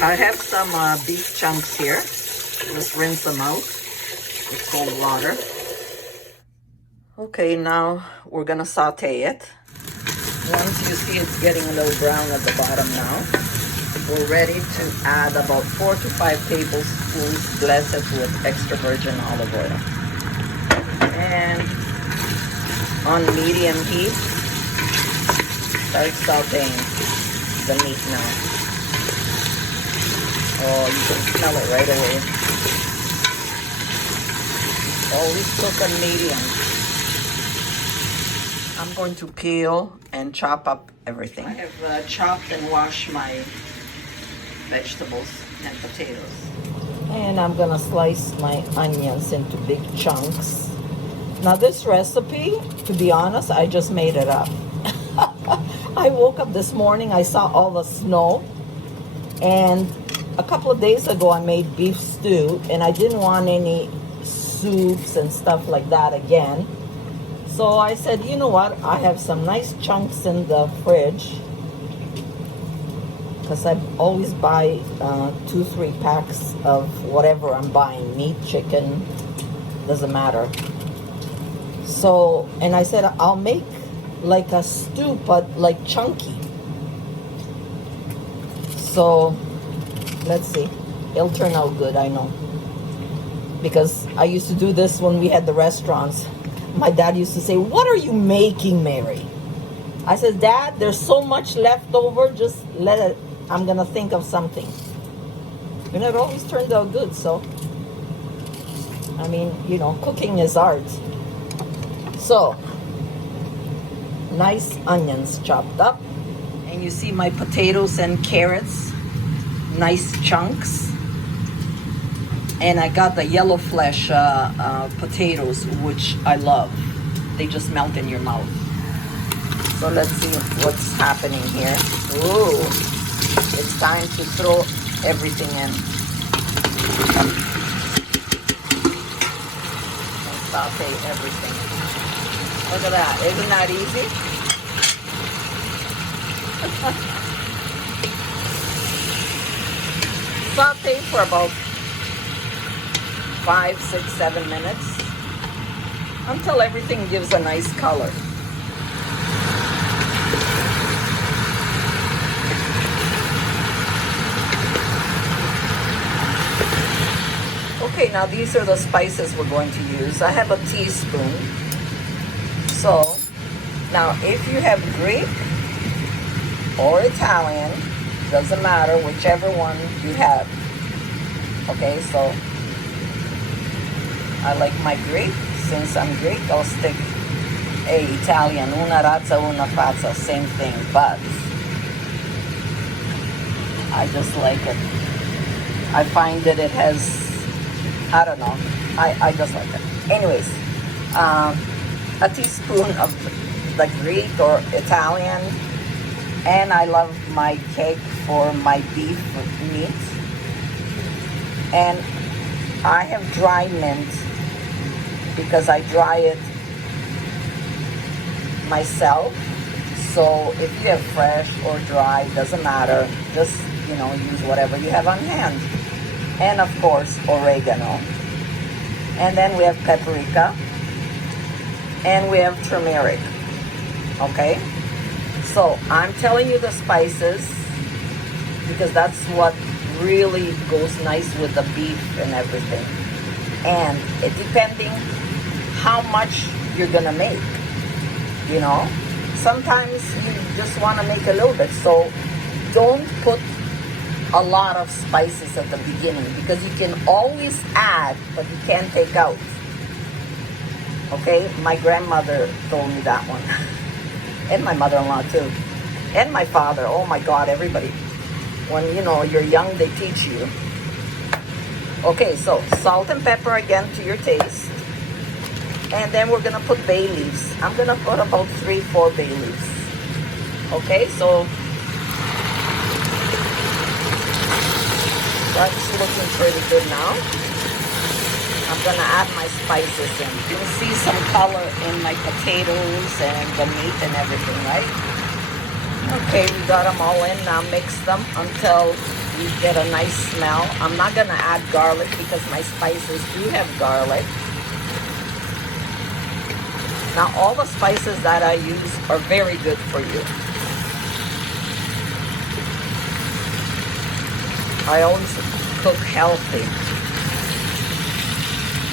I have some beef chunks here. Just rinse them out with cold water. Okay, now we're gonna saute it. Once you see it's getting a little brown at the bottom now, we're ready to add about 4 to 5 tablespoons blessed with extra virgin olive oil. And on medium heat, start sauteing the meat now. Oh, you can smell it right away. Always cook on medium. I'm going to peel and chop up everything. I have chopped and washed my vegetables and potatoes. And I'm gonna slice my onions into big chunks. Now this recipe, to be honest, I just made it up. I woke up this morning, I saw all the snow, and a couple of days ago I made beef stew, and I didn't want any soups and stuff like that again. So I said, you know what, I have some nice chunks in the fridge, because I always buy 2-3 packs of whatever I'm buying, meat, chicken, doesn't matter. So, and I said, I'll make like a stew, but like chunky. So, let's see. It'll turn out good, I know. Because I used to do this when we had the restaurants. My dad used to say, what are you making, Mary? I said, Dad, there's so much left over, just let it, I'm gonna think of something. And it always turned out good, so. I mean, you know, cooking is art. So, nice onions chopped up. And you see my potatoes and carrots, nice chunks. And I got the yellow flesh potatoes, which I love. They just melt in your mouth. So let's see what's happening here. Ooh, it's time to throw everything in. And saute everything. Look at that, isn't that easy? Saute for about 5, 6, 7 minutes until everything gives a nice color. Okay, now these are the spices we're going to use. I have a teaspoon. So, now if you have Greek or Italian, doesn't matter, whichever one you have. Okay, so I like my Greek. Since I'm Greek, I'll stick Italian. Una razza, una pazza, same thing, but I just like it. I find that it has, I don't know, I just like it. Anyways, a teaspoon of the Greek or Italian, and I love my cake for my beef meat. And I have dry mint because I dry it myself. So if you have fresh or dry, doesn't matter. Just, you know, use whatever you have on hand. And of course, oregano. And then we have paprika. And we have turmeric. Okay? So I'm telling you the spices because that's what really goes nice with the beef and everything. And it depending how much you're gonna make, you know. Sometimes you just want to make a little bit, so don't put a lot of spices at the beginning because you can always add but you can't take out. Okay, my grandmother told me that one. And my mother-in-law too, and my father. Oh my God, everybody. When, you know, you're young, they teach you. Okay, so salt and pepper again to your taste. And then we're gonna put bay leaves. I'm gonna put about 3-4 bay leaves. Okay, so that's looking pretty good now. I'm gonna add my spices in. You'll see some color in my potatoes and the meat and everything, right? Okay, we got them all in. Now mix them until you get a nice smell. I'm not gonna add garlic because my spices do have garlic. Now all the spices that I use are very good for you. I always cook healthy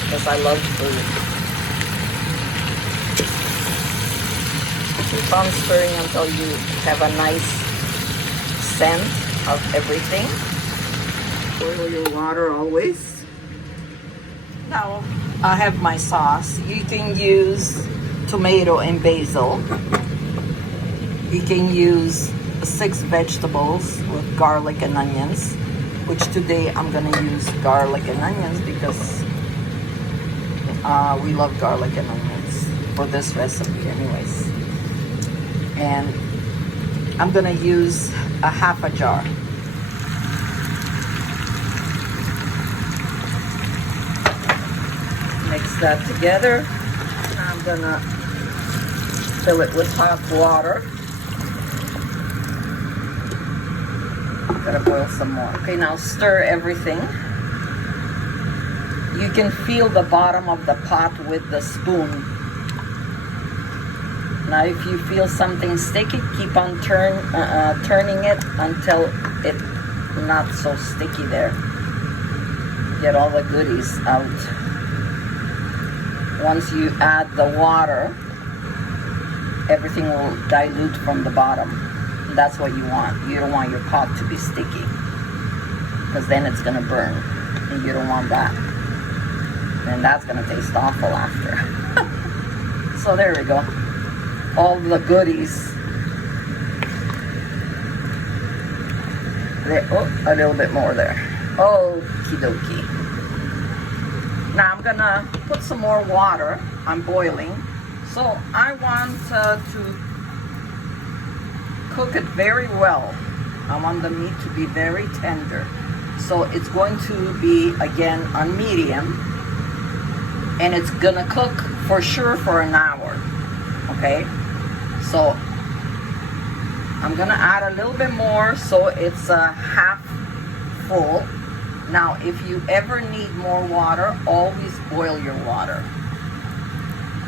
because I love food. Keep on stirring until you have a nice scent of everything. Boil your water always. Now I have my sauce. You can use tomato and basil. You can use 6 vegetables with garlic and onions, which today I'm gonna use garlic and onions because we love garlic and onions for this recipe anyways. And I'm gonna use a half a jar. Mix that together. I'm gonna fill it with hot water. Gotta boil some more. Okay, now stir everything. You can feel the bottom of the pot with the spoon. Now if you feel something sticky, keep on turning it until it's not so sticky there. Get all the goodies out. Once you add the water, everything will dilute from the bottom. That's what you want. You don't want your pot to be sticky because then it's gonna burn and you don't want that. And that's gonna taste awful after. So there we go. All the goodies. There, oh, a little bit more there. Okie dokie. Now I'm gonna put some more water. I'm boiling. So I want to cook it very well. I want the meat to be very tender. So it's going to be again on medium. And it's gonna cook for sure for an hour. Okay? So I'm gonna add a little bit more so it's half full. Now if you ever need more water, always boil your water.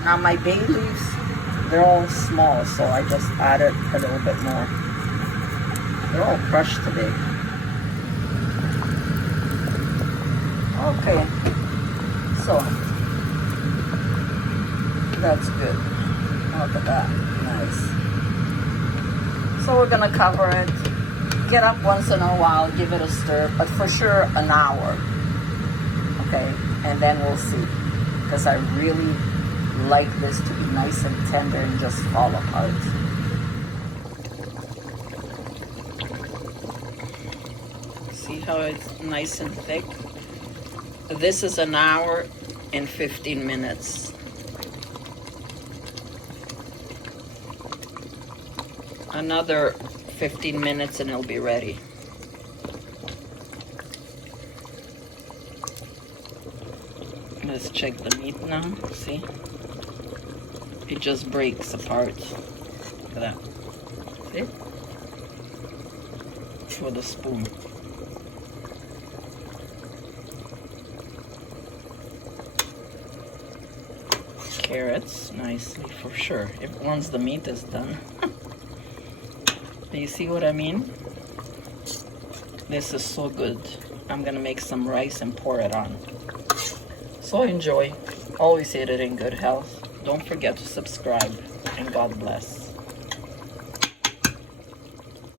Now my bay leaves, they're all small, so I just added a little bit more. They're all crushed today. Okay, so that's good. Look at that. Nice. So we're gonna cover it. Get up once in a while, give it a stir, but for sure an hour. Okay, and then we'll see. Because I really like this to be nice and tender and just fall apart. See how it's nice and thick? This is an hour and 15 minutes. Another 15 minutes and it'll be ready. Let's check the meat now. See? It just breaks apart. Look at that. See? For the spoon. Carrots, nicely for sure. Once the meat is done. Do you see what I mean? This is so good. I'm gonna make some rice and pour it on. So enjoy. Always eat it in good health. Don't forget to subscribe, and God bless.